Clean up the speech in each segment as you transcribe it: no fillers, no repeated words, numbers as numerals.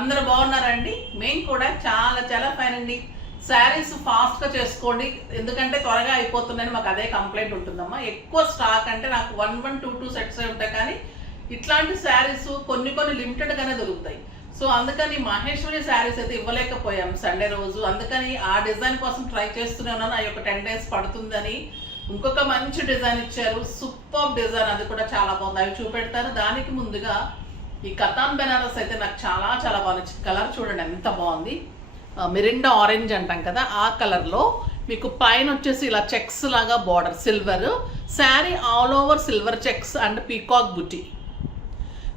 అందరూ బాగున్నారండి. మేము కూడా చాలా చాలా ఫైన్ అండి. శారీస్ ఫాస్ట్గా చేసుకోండి, ఎందుకంటే త్వరగా అయిపోతున్నాయని మాకు అదే కంప్లైంట్ ఉంటుందమ్మా. ఎక్కువ స్టాక్ అంటే నాకు 1 సెట్స్ ఉంటాయి, కానీ ఇట్లాంటి శారీస్ కొన్ని లిమిటెడ్గానే దొరుకుతాయి. సో అందుకని మహేశ్వరి శారీస్ అయితే ఇవ్వలేకపోయాం సండే రోజు. అందుకని ఆ డిజైన్ కోసం ట్రై చేస్తూనే ఉన్నాను. ఆ యొక్క 10 days పడుతుందని ఇంకొక మంచి డిజైన్ ఇచ్చారు. సూపర్ డిజైన్, అది కూడా చాలా బాగుంది. అవి చూపెడతారు. దానికి ముందుగా ఈ కతాన్ బెనారస్ అయితే నాకు చాలా చాలా బాగా నచ్చింది. కలర్ చూడండి ఎంత బాగుంది. మిరిండా ఆరెంజ్ అంటాం కదా, ఆ కలర్లో మీకు పైన వచ్చేసి ఇలా చెక్స్ లాగా border, silver sari all over silver checks and peacock బుటీ.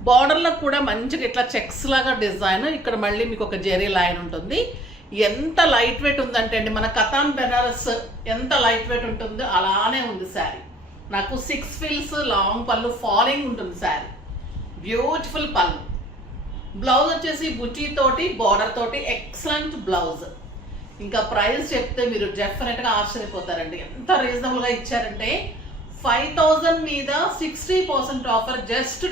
బార్డర్లో కూడా మంచిగా ఇట్లా చెక్స్ లాగా డిజైన్. ఇక్కడ మళ్ళీ మీకు ఒక జెరీ లైన్ ఉంటుంది. ఎంత లైట్ వెయిట్ ఉందంటే అండి, మన కతాన్ బెనారస్ ఎంత లైట్ వెయిట్ ఉంటుందో అలానే ఉంది శారీ. నాకు 6 ఫీల్స్ లాంగ్ పళ్ళు, ఫాలింగ్ ఉంటుంది శారీ. బ్యూటిఫుల్ పళ్ళు. బ్లౌజ్ వచ్చేసి బుటీ తోటి బార్డర్ తోటి ఎక్సలెంట్ బ్లౌజ్. ఇంకా ప్రైస్ చెప్తే మీరు డెఫినెట్గా ఆశ్చర్యపోతారండి. ఎంత రీజనబుల్గా ఇచ్చారంటే 5000 మీద 60% ఆఫర్, జస్ట్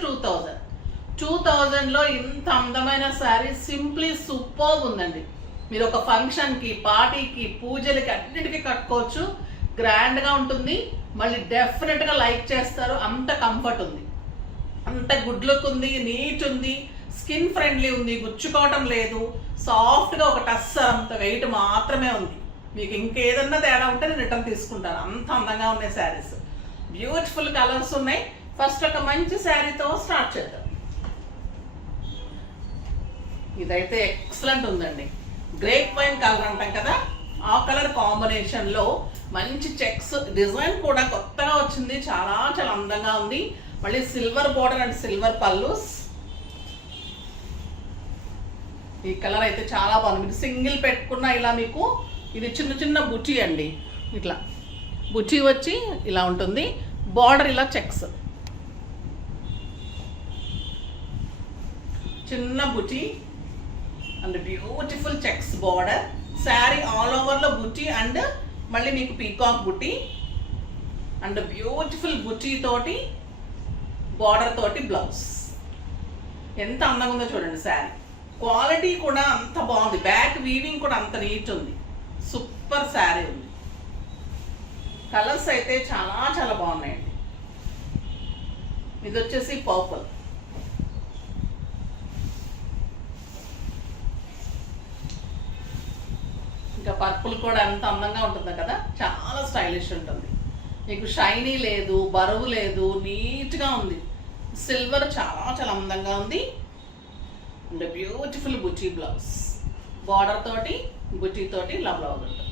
2000లో ఇంత అందమైన శారీ సింప్లీ సూపర్ ఉందండి. మీరు ఒక ఫంక్షన్కి, పార్టీకి, పూజలకి అన్నిటికీ కట్టుకోవచ్చు. గ్రాండ్గా ఉంటుంది. మళ్ళీ డెఫినెట్గా లైక్ చేస్తారు. అంత కంఫర్ట్ ఉంది, అంత గుడ్ లుక్ ఉంది, నీట్ ఉంది, స్కిన్ ఫ్రెండ్లీ ఉంది, గుచ్చుకోవటం లేదు, సాఫ్ట్గా ఒక టస్సర్ అంత వెయిట్ మాత్రమే ఉంది. మీకు ఇంకేదన్నా తేడా ఉంటే నేను రిటర్న్ తీసుకుంటాను. అంత అందంగా ఉన్నాయి శారీస్. బ్యూటిఫుల్ కలర్స్ ఉన్నాయి. ఫస్ట్ ఒక మంచి శారీతో స్టార్ట్ చేద్దాం. ఇదైతే ఎక్సలెంట్ ఉందండి. గ్రేప్ వైన్ కలర్ అంటాం కదా, ఆ కలర్ కాంబినేషన్లో మంచి చెక్స్ డిజైన్ కూడా కొత్తగా వచ్చింది. చాలా చాలా అందంగా ఉంది. మళ్ళీ silver border and silver pallus. ఈ కలర్ అయితే చాలా బాగుంది. మీరు సింగిల్ పెట్టుకున్న ఇలా మీకు ఇది చిన్న చిన్న బుటీ అండి. ఇట్లా బుటీ వచ్చి ఇలా ఉంటుంది. బార్డర్ ఇలా చెక్స్, చిన్న బుటీ and beautiful checks border. Sari all ఓవర్లో బుటీ అండ్ మళ్ళీ మీకు పీకాక్ బుటీ అండ్ బ్యూటిఫుల్ బుటీ తోటి బార్డర్ తోటి బ్లౌజ్. ఎంత అందంగా ఉందో చూడండి. శారీ క్వాలిటీ కూడా అంత బాగుంది. బ్యాక్ వీవింగ్ కూడా అంత నీట్ ఉంది. సూపర్ శారీ ఉంది. కలర్స్ అయితే చాలా చాలా బాగున్నాయండి. ఇది వచ్చేసి పర్పుల్. ఇంకా పర్పుల్ కూడా ఎంత అందంగా ఉంటుందో కదా, చాలా స్టైలిష్ ఉంటుంది. మీకు షైనీ లేదు, బరువు లేదు, నీట్గా ఉంది. సిల్వర్ చాలా చాలా అందంగా ఉంది. అండ్ బ్యూటిఫుల్ బుటీ బ్లౌజ్, బార్డర్ తోటి బుటీ తోటి ఇలా బ్లౌజ్ ఉంటుంది.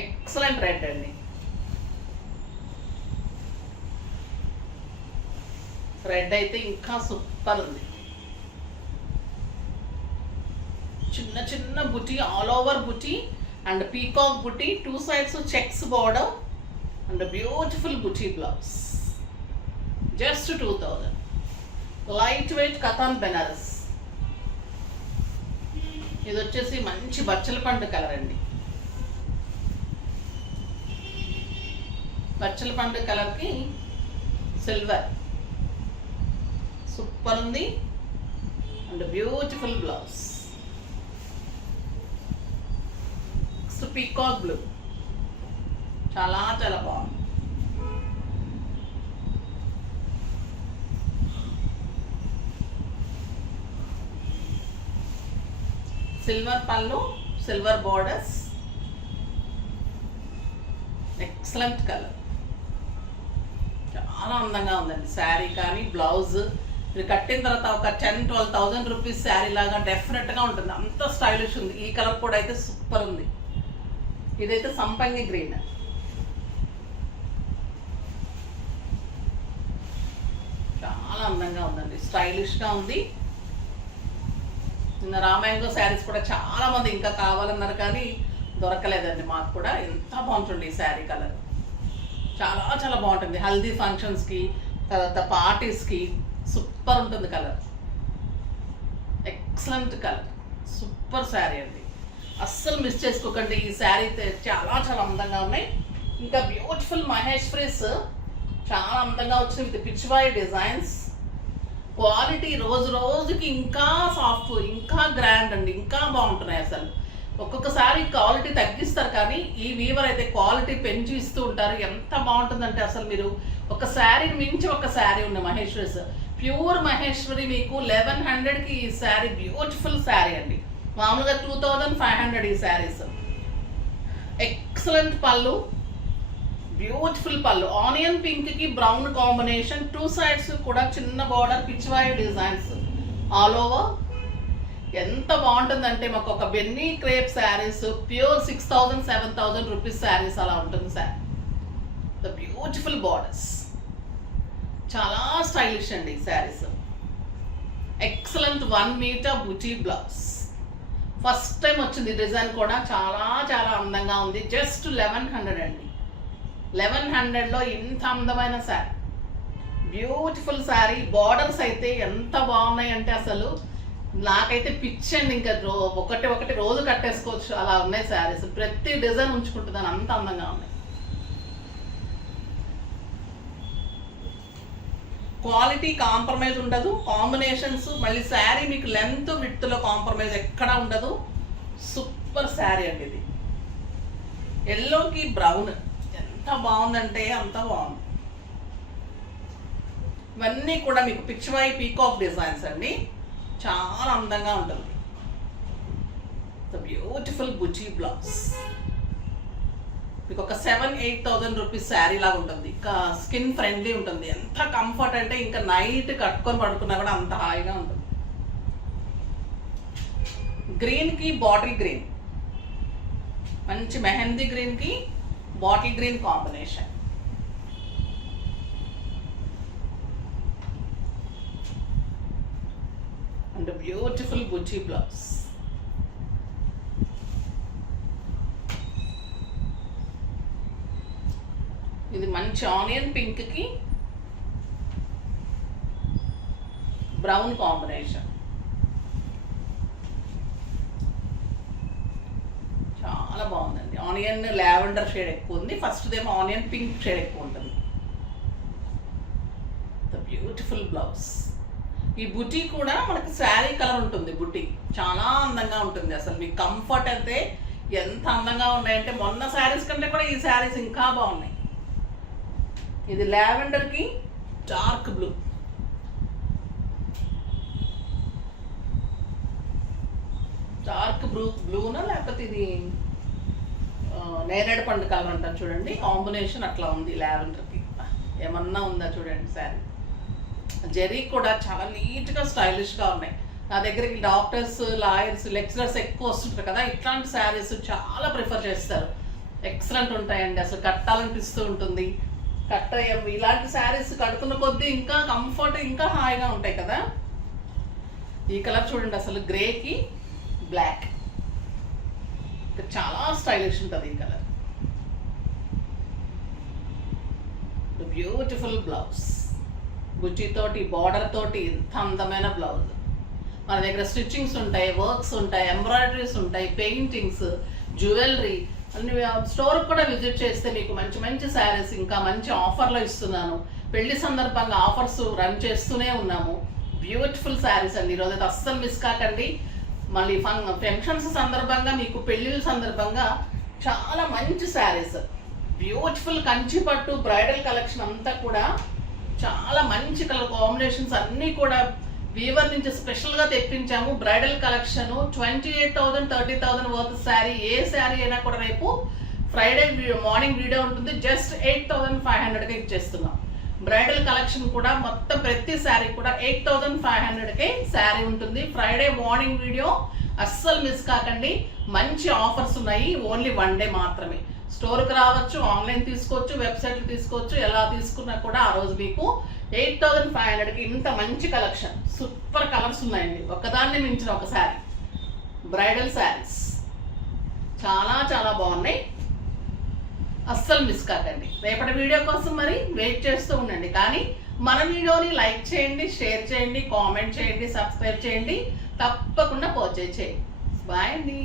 ఎక్సలెంట్ రెడ్ అండి. రెడ్ అయితే ఇంకా సూపర్ ఉంది. చిన్న చిన్న బుటీ, ఆల్ ఓవర్ బుటీ అండ్ పీకాక్ బుటీ, 2 sides checks border and beautiful బుటీ blouse. Just 2000. Light weight katan Banaras. ఇది వచ్చేసి మంచి బచ్చల పండు కలర్ అండి. బచ్చల పండు కలర్కి సిల్వర్ సూపర్ ఉంది and beautiful blouse. Peacock blue చాలా చాలా బాగుంది. సిల్వర్ పళ్ళు, సిల్వర్ బోర్డర్స్, ఎక్సలెంట్ కలర్. చాలా అందంగా ఉందండి శారీ. కానీ బ్లౌజ్ ఇది కట్టిన తర్వాత ఒక 10-12,000 రూపీస్ శారీ లాగా డెఫినెట్గా ఉంటుంది. అంత స్టైలిష్ ఉంది. ఈ కలర్ కూడా అయితే సూపర్ ఉంది. ఇదైతే సంపంగి గ్రీన్. చాలా అందంగా ఉందండి, స్టైలిష్గా ఉంది. నిన్న రామాయంగో శారీస్ కూడా చాలా మంది ఇంకా కావాలన్నారు, కానీ దొరకలేదండి మాకు కూడా. ఎంత బాగుంటుంది ఈ శారీ కలర్, చాలా చాలా బాగుంటుంది. హల్దీ ఫంక్షన్స్కి, తర్వాత పార్టీస్కి సూపర్ ఉంటుంది colour. Excellent colour, super sari అండి. అస్సలు మిస్ చేసుకోకండి. ఈ శారీ చాలా చాలా అందంగా ఉన్నాయి. ఇంకా బ్యూటిఫుల్ మహేశ్వరీస్ చాలా అందంగా వచ్చిన విత్ పిచ్చివాయి డిజైన్స్. క్వాలిటీ రోజు రోజుకి ఇంకా సాఫ్ట్, ఇంకా గ్రాండ్ అండి, ఇంకా బాగుంటున్నాయి. అసలు ఒక్కొక్కసారి క్వాలిటీ తగ్గిస్తారు, కానీ ఈ వీవర్ అయితే క్వాలిటీ పెంచి ఇస్తూ ఉంటారు. ఎంత బాగుంటుందంటే అసలు మీరు ఒక శారీని మించి ఒక శారీ ఉంది. మహేశ్వరీస్ ప్యూర్ మహేశ్వరి మీకు 1100కి ఈ శారీ, బ్యూటిఫుల్ శారీ అండి. మామూలుగా 2500 ఈ శారీస్. ఎక్సలెంట్ పళ్ళు, బ్యూటిఫుల్ పళ్ళు, ఆనియన్ పింక్ కి బ్రౌన్ కాంబినేషన్, 2 sides కూడా చిన్న border, Pichwai designs all over. ఎంత బాగుంటుందంటే మాకు ఒక బెన్నీ crepe saris pure 6000 7000 rupees saris అలా ఉంటుంది సార్. ద బ్యూటిఫుల్ బార్డర్స్, చాలా స్టైలిష్ అండి ఈ శారీస్. ఎక్సలెంట్ 1 మీటర్ బుటీ బ్లౌజ్. ఫస్ట్ టైం వచ్చింది డిజైన్ కూడా, చాలా చాలా అందంగా ఉంది. జస్ట్ 1100 అండి. 1100లో ఇంత అందమైన శారీ, బ్యూటిఫుల్ శారీ. బార్డర్స్ అయితే ఎంత బాగున్నాయి అంటే అసలు నాకైతే పిచ్చండి. ఇంకా ఒకటి రోజు కట్టేసుకోవచ్చు అలా ఉన్నాయి శారీస్. ప్రతి డిజైన్ ఉంచుకుంటుందని అంత అందంగా ఉన్నాయి. క్వాలిటీ కాంప్రమైజ్ ఉండదు, కాంబినేషన్స్ మళ్ళీ శారీ మీకు లెంత్ విడ్త్లో కాంప్రమైజ్ ఎక్కడ ఉండదు. సూపర్ శారీ అండి ఇది. ఎల్లోకి బ్రౌన్ ఎంత బాగుందంటే అంత బాగుంది. ఇవన్నీ కూడా మీకు పిచ్చివాయి పీకాక్ డిజైన్స్ అండి, చాలా అందంగా ఉంటుంది. ద బ్యూటిఫుల్ బుచీ బ్లౌజ్. మీకు ఒక 7-8,000 రూపీస్ శారీ లాగా ఉంటుంది. ఇంకా స్కిన్ ఫ్రెండ్లీ ఉంటుంది. ఎంత కంఫర్ట్ అంటే ఇంకా నైట్ కట్టుకొని పడుకున్నా కూడా అంత హాయిగా ఉంటుంది. గ్రీన్కి బాటిల్ గ్రీన్, మంచి మెహందీ గ్రీన్కి bottle green combination. And beautiful బుచీ బ్లౌజ్. ఇది మంచి ఆనియన్ పింక్ కి బ్రౌన్ కాంబినేషన్, చాలా బాగుందండి. ఆనియన్ లావెండర్ షేడ్ ఎక్కువ ఉంది, ఫస్ట్ దేమో ఆనియన్ పింక్ షేడ్ ఎక్కువ ఉంటుంది. The beautiful blouse. ఈ బుటీ కూడా మనకి శారీ కలర్ ఉంటుంది. బుటీ చాలా అందంగా ఉంటుంది. అసలు మీకు కంఫర్ట్ అయితే ఎంత అందంగా ఉన్నాయంటే మొన్న శారీస్ కంటే కూడా ఈ శారీస్ ఇంకా బాగున్నాయి. ఇది లావెండర్కి డార్క్ బ్లూ, డార్క్ బ్లూనా లేకపోతే ఇది నేరేడు పండు కలర్ అంటాను చూడండి, కాంబినేషన్ అట్లా ఉంది. లావెండర్కి ఏమన్నా ఉందా చూడండి శారీ. జెరీ కూడా చాలా నీట్గా స్టైలిష్గా ఉన్నాయి. నా దగ్గరికి డాక్టర్స్, లాయర్స్, లెక్చరర్స్ ఎక్కువ వస్తుంటారు కదా, ఇట్లాంటి శారీస్ చాలా ప్రిఫర్ చేస్తారు. ఎక్సలెంట్ ఉంటాయండి, అసలు కట్టాలనిపిస్తూ ఉంటుంది. ఇలాంటి శారీస్ కడుతున్న కొద్దీ ఇంకా కంఫర్ట్, ఇంకా హాయిగా ఉంటాయి కదా. ఈ కలర్ చూడండి, అసలు గ్రేకి బ్లాక్ చాలా స్టైలిష్ ఉంటుంది ఈ కలర్. బ్యూటిఫుల్ బ్లౌజ్, బుచ్చితోటి బార్డర్ తోటి ఎంత అందమైన బ్లౌజ్. మన దగ్గర స్టిచ్చింగ్స్ ఉంటాయి, వర్క్స్ ఉంటాయి, ఎంబ్రాయిడరీస్ ఉంటాయి, పెయింటింగ్స్, జ్యువెలరీ అన్ని. స్టోర్కి కూడా విజిట్ చేస్తే మీకు మంచి మంచి శారీస్ ఇంకా మంచి ఆఫర్లో ఇస్తున్నాను. పెళ్లి సందర్భంగా ఆఫర్స్ రన్ చేస్తూనే ఉన్నాము. బ్యూటిఫుల్ శారీస్ అండి. ఈరోజు అయితే అస్సలు మిస్ కాకండి. మళ్ళీ ఫంక్షన్స్ సందర్భంగా, మీకు పెళ్ళిళ్ళ సందర్భంగా చాలా మంచి శారీస్, బ్యూటిఫుల్ కంచి పట్టు బ్రైడల్ కలెక్షన్ అంతా కూడా చాలా మంచి కలర్ కాంబినేషన్స్ అన్నీ కూడా వీవర్ నుంచి స్పెషల్గా తెప్పించాము. బ్రైడల్ కలెక్షన్ 28,000 30,000 వర్త్ శారీ, ఏ శారీ అయినా కూడా రేపు ఫ్రైడే మార్నింగ్ వీడియో ఉంటుంది. జస్ట్ 8,500కే ఇచ్చేస్తున్నాం. బ్రైడల్ కలెక్షన్ కూడా మొత్తం ప్రతి శారీ కూడా 8,500కే శారీ ఉంటుంది. ఫ్రైడే మార్నింగ్ వీడియో అస్సలు మిస్ కాకండి. మంచి ఆఫర్స్ ఉన్నాయి, ఓన్లీ 1 డే మాత్రమే. స్టోర్కి రావచ్చు, ఆన్లైన్ తీసుకోవచ్చు, వెబ్సైట్లు తీసుకోవచ్చు. ఎలా తీసుకున్నా కూడా ఆ రోజు మీకు 8,500కి ఇంత మంచి కలెక్షన్, సూపర్ కలర్స్ ఉన్నాయండి. ఒకదాన్ని మించిన ఒక శారీ, బ్రైడల్ శారీస్ చాలా చాలా బాగున్నాయి. అస్సలు మిస్ కాకండి. రేపటి వీడియో కోసం మరి వెయిట్ చేస్తూ ఉండండి. కానీ మన వీడియోని లైక్ చేయండి, షేర్ చేయండి, కామెంట్ చేయండి, సబ్స్క్రైబ్ చేయండి, తప్పకుండా పర్చేజ్ చేయండి. బాయ్ అండి.